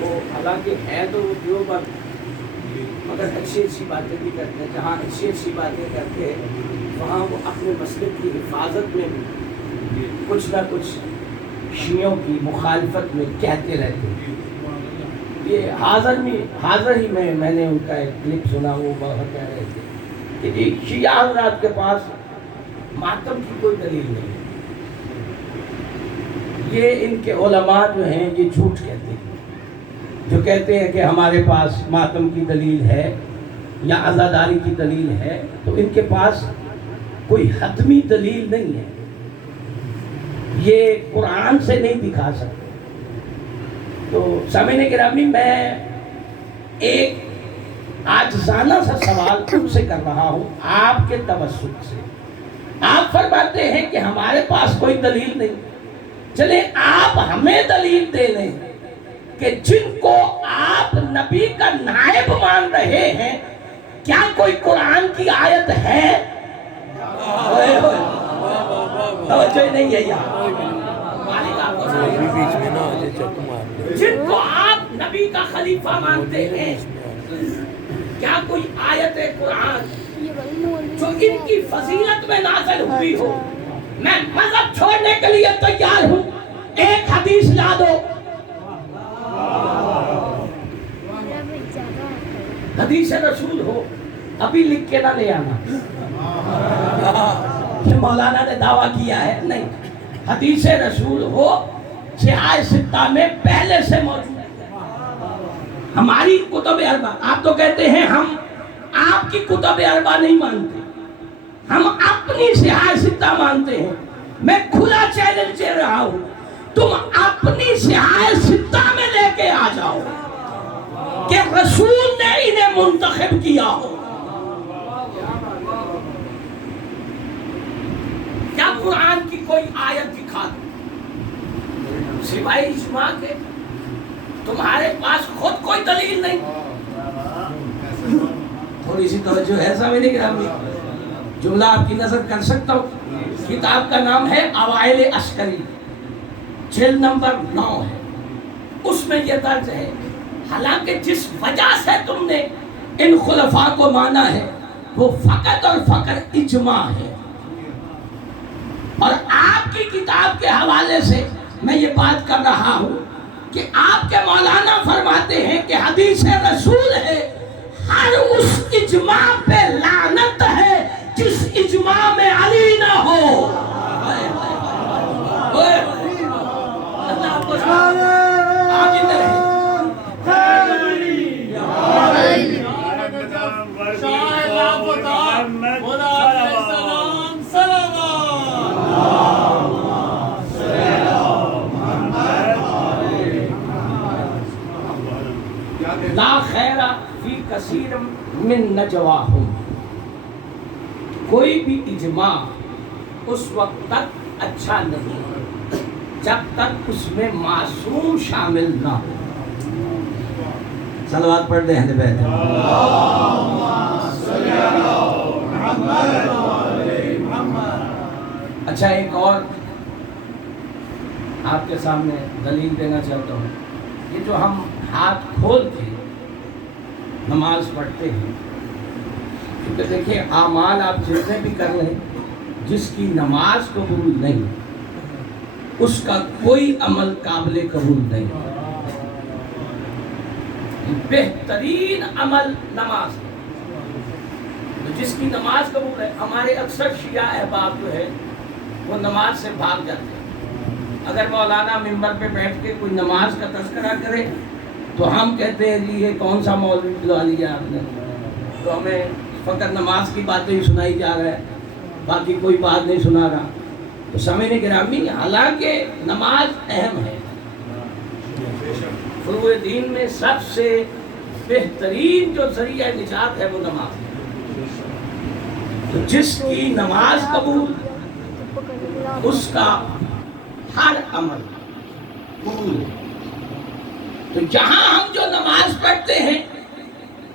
وہ حالانکہ ہے تو وہ دیوبند، مگر اچھی اچھی باتیں بھی کرتے ہیں، جہاں اچھی اچھی باتیں کرتے ہیں وہاں وہ اپنے مسلک کی حفاظت میں بھی کچھ نہ کچھ شیعوں کی مخالفت میں کہتے رہتے ہیں۔ یہ حاضر ہی میں نے ان کا ایک کلپ سنا، وہ بہت کہہ رہے تھے کہ جی شیعہ حضرات کے پاس ماتم کی کوئی دلیل نہیں ہے، یہ ان کے علماء جو ہیں یہ جھوٹ کہتے ہیں، جو کہتے ہیں کہ ہمارے پاس ماتم کی دلیل ہے یا عزاداری کی دلیل ہے، تو ان کے پاس کوئی حتمی دلیل نہیں ہے، یہ قرآن سے نہیں دکھا سکتے۔ تو سامعین گرامی، میں ایک عاجزانہ سا سوال تم سے کر رہا ہوں آپ کے توسط سے۔ آپ فرماتے ہیں کہ ہمارے پاس کوئی دلیل نہیں، چلیں آپ ہمیں دلیل دے دیں کہ جن کو آپ نبی کا نائب مان رہے ہیں، کیا کوئی قرآن کی آیت ہے؟ توجہ نہیں ہے یار، جن کو آپ نبی کا خلیفہ مانتے ہیں، کیا کوئی آیت قرآن جو ان کی فضیلت میں نازل ہوئی ہو؟ میں مذہب چھوڑنے کے لیے تیار ہوں، ایک حدیث لا دو۔ حدیث رسول ہو، ابھی لکھ کے نہ لے آنا کہ مولانا نے دعویٰ کیا ہے، نہیں، حدیث رسول ہو صحاح ستہ میں پہلے سے موجود ہے۔ ہماری کتب اربع، آپ تو کہتے ہیں ہم آپ کی کتب اربع نہیں مانتے، ہم اپنی صحاح ستہ مانتے ہیں۔ میں کھلا چیلنج دے رہا ہوں، تم اپنی صحاح ستہ میں لے کے آ جاؤ کہ رسول نے انہیں منتخب کیا ہو۔ کیا قرآن کی کوئی آیت دکھا دو سوائے اجماع کے؟ تمہارے پاس خود کوئی دلیل نہیں۔ تھوڑی سی توجہ ہے سامنے گرامی، جملہ آپ کی نظر کر سکتا ہوں۔ کتاب کا نام ہے اوائل عسکری، جلد نمبر 9 ہے، اس میں یہ درج ہے حالانکہ جس وجہ سے تم نے ان خلفاء کو مانا ہے وہ فقط اور فقط اجماع ہے۔ اور آپ کی کتاب کے حوالے سے میں یہ بات کر رہا ہوں کہ آپ کے مولانا فرماتے ہیں کہ حدیث رسول ہے، ہر اس اجماع پہ لعنت ہے جس اجماع میں علی نہ ہو۔ اللہ کو آمین رہے۔ لا خیر فی کثیر من نجواہم، کوئی بھی اجماع اس وقت تک اچھا نہیں جب تک اس میں معصوم شامل نہ ہو۔ صلوات پڑھ دیں اہل بیت۔ اچھا، ایک اور آپ کے سامنے دلیل دینا چاہتا ہوں۔ یہ جو ہم ہاتھ کھول کے نماز پڑھتے ہیں، کیونکہ دیکھیں اعمال آپ جتنے بھی کر لیں، جس کی نماز قبول نہیں اس کا کوئی عمل قابل قبول نہیں۔ بہترین عمل نماز ہے، جس کی نماز قبول ہے۔ ہمارے اکثر شیعہ احباب جو ہے وہ نماز سے بھاگ جاتے ہیں۔ اگر مولانا ممبر پہ بیٹھ کے کوئی نماز کا تذکرہ کرے تو ہم کہتے ہیں جی یہ کون سا مولوی بلا لیا آپ نے، تو ہمیں فقط نماز کی باتیں ہی سنائی جا رہا ہے، باقی کوئی بات نہیں سنا رہا۔ تو سامعین گرامی، حالانکہ نماز اہم ہے، فروع دین میں سب سے بہترین جو ذریعہ نجات ہے وہ نماز ہے۔ تو جس کی نماز قبول، اس کا ہر عمل قبول ہے۔ تو جہاں ہم جو نماز پڑھتے ہیں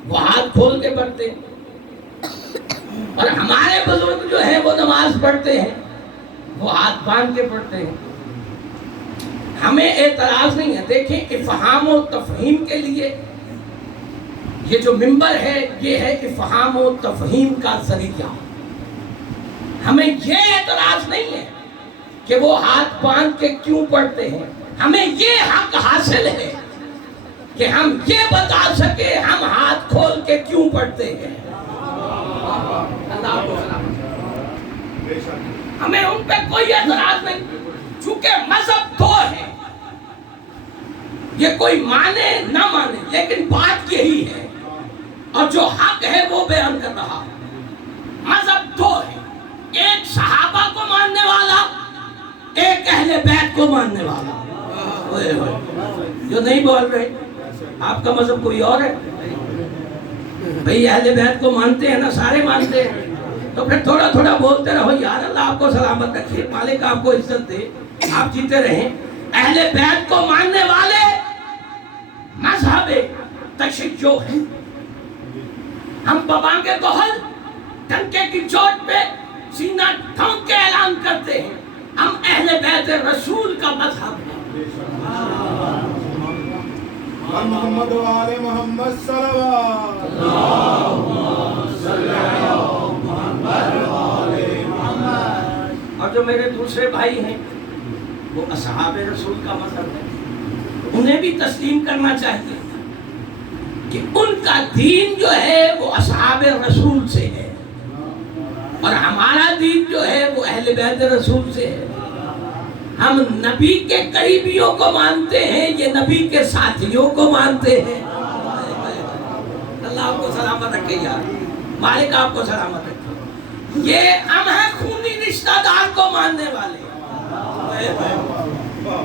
وہ ہاتھ کھول کے پڑھتے ہیں، اور ہمارے بزرگ جو ہیں وہ نماز پڑھتے ہیں وہ ہاتھ باندھ کے پڑھتے ہیں۔ ہمیں اعتراض نہیں ہے. دیکھیں افہام و تفہیم کے لیے یہ جو منبر ہے یہ ہے افہام و تفہیم کا ذریعہ. ہمیں یہ اعتراض نہیں ہے کہ وہ ہاتھ باندھ کے کیوں پڑھتے ہیں. ہمیں یہ حق حاصل ہے کہ ہم یہ بتا سکے ہم ہاتھ کھول کے کیوں پڑھتے ہیں. اللہ کو سلامت. ہمیں ان پہ کوئی اعتراض نہیں چونکہ مذہب دو ہے. یہ کوئی مانے نہ مانے لیکن بات یہی ہے اور جو حق ہے وہ بیان کر رہا. مذہب دو ہے, ایک صحابہ کو ماننے والا, ایک اہل بیت کو ماننے والا. جو نہیں بول رہے آپ کا مذہب کوئی اور ہے. بھئی اہل بیت کو مانتے ہیں نا, سارے مانتے ہیں, تو پھر تھوڑا تھوڑا بولتے رہو یار اللہ آپ کو سلامت رکھے, مالک آپ کو عزت دے, آپ جیتے رہیں. اہل بیت کو ماننے والے مذہب تشیع ہے. ہم بابا کے گوہر ٹنکے کی چوٹ پہ سینہ ٹھونک کے اعلان کرتے ہیں ہم اہل بیت رسول کا مذہب ہے. محمد و آل محمد صلوات. اور جو میرے دوسرے بھائی ہیں وہ اصحاب رسول کا مذہب ہے, انہیں بھی تسلیم کرنا چاہیے کہ ان کا دین جو ہے وہ اصحاب رسول سے ہے اور ہمارا دین جو ہے وہ اہل بیت رسول سے ہے. ہم نبی کے قریبیوں کو مانتے ہیں, یہ نبی کے ساتھیوں کو مانتے ہیں. اللہ آپ کو سلامت رکھے یار, مالک آپ کو سلامت رکھے. یہ ہم ہیں خونی رشتہ دار کو ماننے والے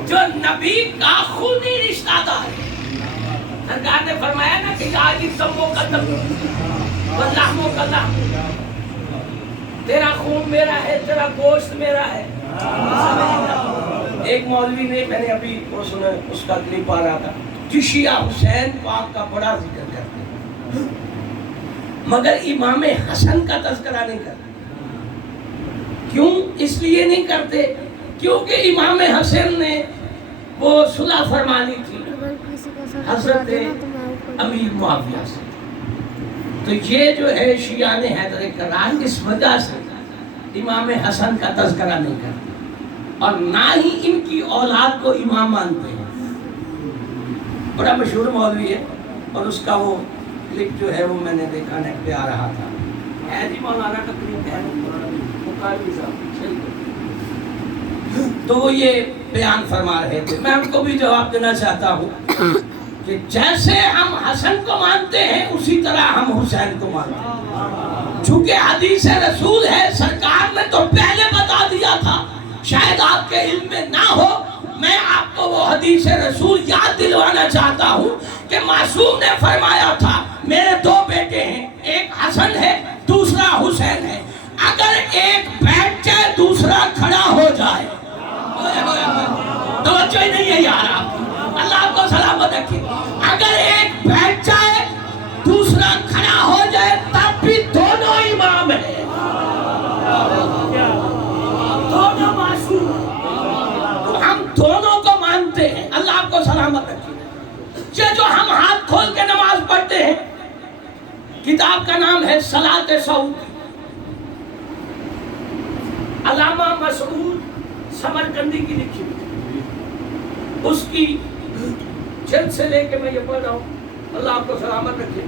جو نبی کا خونی رشتہ دار ہے. سرکار نے فرمایا نا کہ آج دم و قدم واللحم و قلم, تیرا خون میرا ہے, تیرا گوشت میرا ہے. ایک مولوی نے, میں نے ابھی وہ سنا اس کا کلپ آ رہا تھا, جو شیعہ حسین پاک کا بڑا ذکر کرتے ہیں مگر امام حسن کا تذکرہ نہیں کرتے. کیوں؟ اس لیے نہیں کرتے کیونکہ امام حسن نے وہ صلح فرمانی تھی حضرت امیر معاویہ سے. تو یہ جو ہے شیعہ نے حیدر کرار اس وجہ سے امام حسن کا تذکرہ نہیں کرتے اور نہ ہی ان کی اولاد کو امام مانتے ہیں. بڑا مشہور مولوی ہے اور اس کا وہ کلپ جو ہے وہ میں نے دیکھا نیٹ پہ آ رہا تھا. ہے جی مولانا کا کلپ ہے, تو وہ یہ بیان فرما رہے تھے. میں ان کو بھی جواب دینا چاہتا ہوں کہ جیسے ہم حسن کو مانتے ہیں اسی طرح ہم حسین کو مانتے ہیں. چونکہ حدیث رسول ہے, سرکار نے تو پہلے بتا دیا تھا, شاید آپ کے علم میں نہ ہو. میں آپ کو وہ حدیث رسول یاد دلوانا چاہتا ہوں کہ معصوم نے فرمایا تھا میرے دو بیٹے ہیں, ایک حسن ہے دوسرا حسین ہے, اگر ایک بیٹھ جائے دوسرا کھڑا ہو جائے. توجہ ہی نہیں ہے یار آپ کی, اللہ آپ کو سلامت رکھے. اگر ایک بیٹھ جائے دوسرا کھڑا ہو جائے تب بھی دونوں امام ہیں, دونوں معصوم. تو ہم دونوں کو مانتے ہیں. اللہ آپ کو سلامت رکھے. یہ جو ہم ہاتھ کھول کے نماز پڑھتے ہیں, کتاب کا نام ہے صلاۃ سعودی, علامہ مسعود سمرقندی کی لکھی ہوئی. اس کی جلد سے لے کے میں یہ پڑھ رہا ہوں, اللہ آپ کو سلامت رکھے.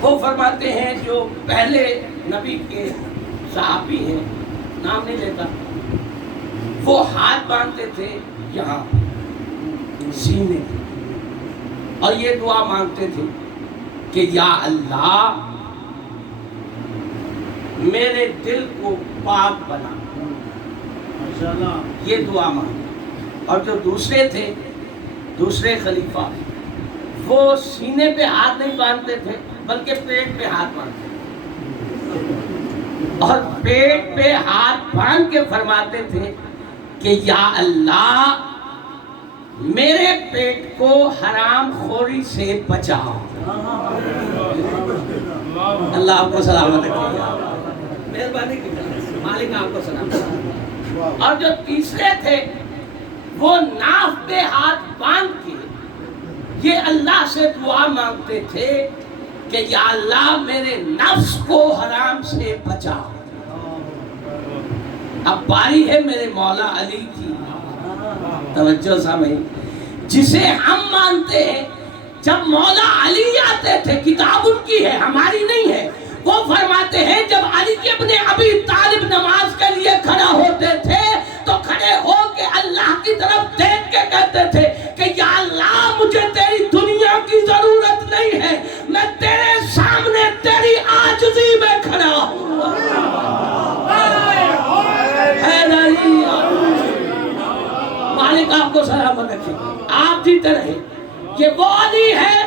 وہ فرماتے ہیں جو پہلے نبی کے صحابی ہیں, نام نہیں لیتا, وہ ہاتھ باندھتے تھے یہاں سینے اور یہ دعا مانگتے تھے کہ یا اللہ میرے دل کو پاک بنا. یہ دعا مانگتے. اور جو دوسرے تھے, دوسرے خلیفہ, وہ سینے پہ ہاتھ نہیں باندھتے تھے بلکہ پیٹ پہ ہاتھ باندھتے تھے اور پیٹ پہ ہاتھ باندھ کے فرماتے تھے کہ یا اللہ میرے پیٹ کو حرام خوری سے بچاؤ. اللہ آپ کو سلامت رکھے, مہربانی کی مالک آپ کو سلامت. اور جو تیسرے تھے وہ ناف پہ ہاتھ باندھ کے یہ اللہ سے دعا مانگتے تھے کہ یا اللہ میرے نفس کو حرام سے بچا۔ اب باری ہے میرے مولا علی کی، توجہ سامعین، جسے ہم مانتے ہیں۔ جب مولا علی آتے تھے، کتاب ان کی ہے ہماری نہیں ہے، وہ فرماتے ہیں جب علی ابن ابی طالب نماز کے لیے کھڑا ہوتے تھے تو کھڑے ہو کے اللہ کی طرف دیکھ کے کہتے تھے کہ یا اللہ مجھے تیری دنیا کی ضرورت نہیں ہے، میں تیرے سامنے تیری عاجزی میں کھڑا ہوں۔ مالک آپ کو سلامت رکھے، آپ جیتے رہے۔ یہ وہ علی ہے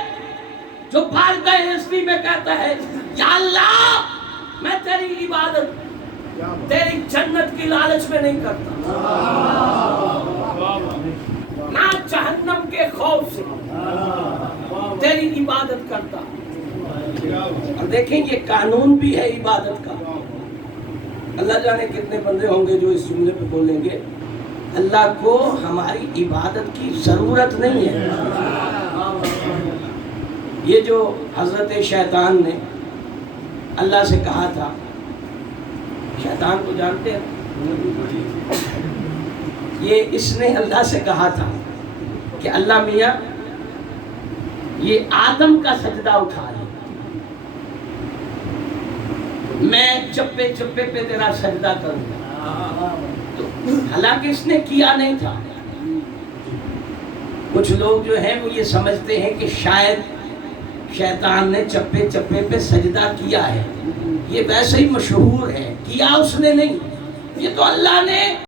جو بارگاہ عزتی میں کہتا ہے یا اللہ میں تیری عبادت تیری جنت کی لالچ میں نہیں کرتا، نہ جہنم کے خوف سے تیری عبادت کرتا۔ اور دیکھیں یہ قانون بھی ہے عبادت کا۔ اللہ جانے کتنے بندے ہوں گے جو اس جملے پہ بولیں گے اللہ کو ہماری عبادت کی ضرورت نہیں ہے۔ یہ جو حضرت شیطان نے اللہ سے کہا تھا، شیطان کو جانتے ہیں، یہ اس نے اللہ سے کہا تھا کہ اللہ میاں یہ آدم کا سجدہ اٹھا لے، میں چپے چپے پہ تیرا سجدہ کروں گا۔ حالانکہ اس نے کیا نہیں تھا۔ کچھ لوگ جو ہیں وہ یہ سمجھتے ہیں کہ شاید شیطان نے چپے چپے پہ سجدہ کیا ہے، یہ ویسے ہی مشہور ہے، کیا اس نے نہیں، یہ تو اللہ نے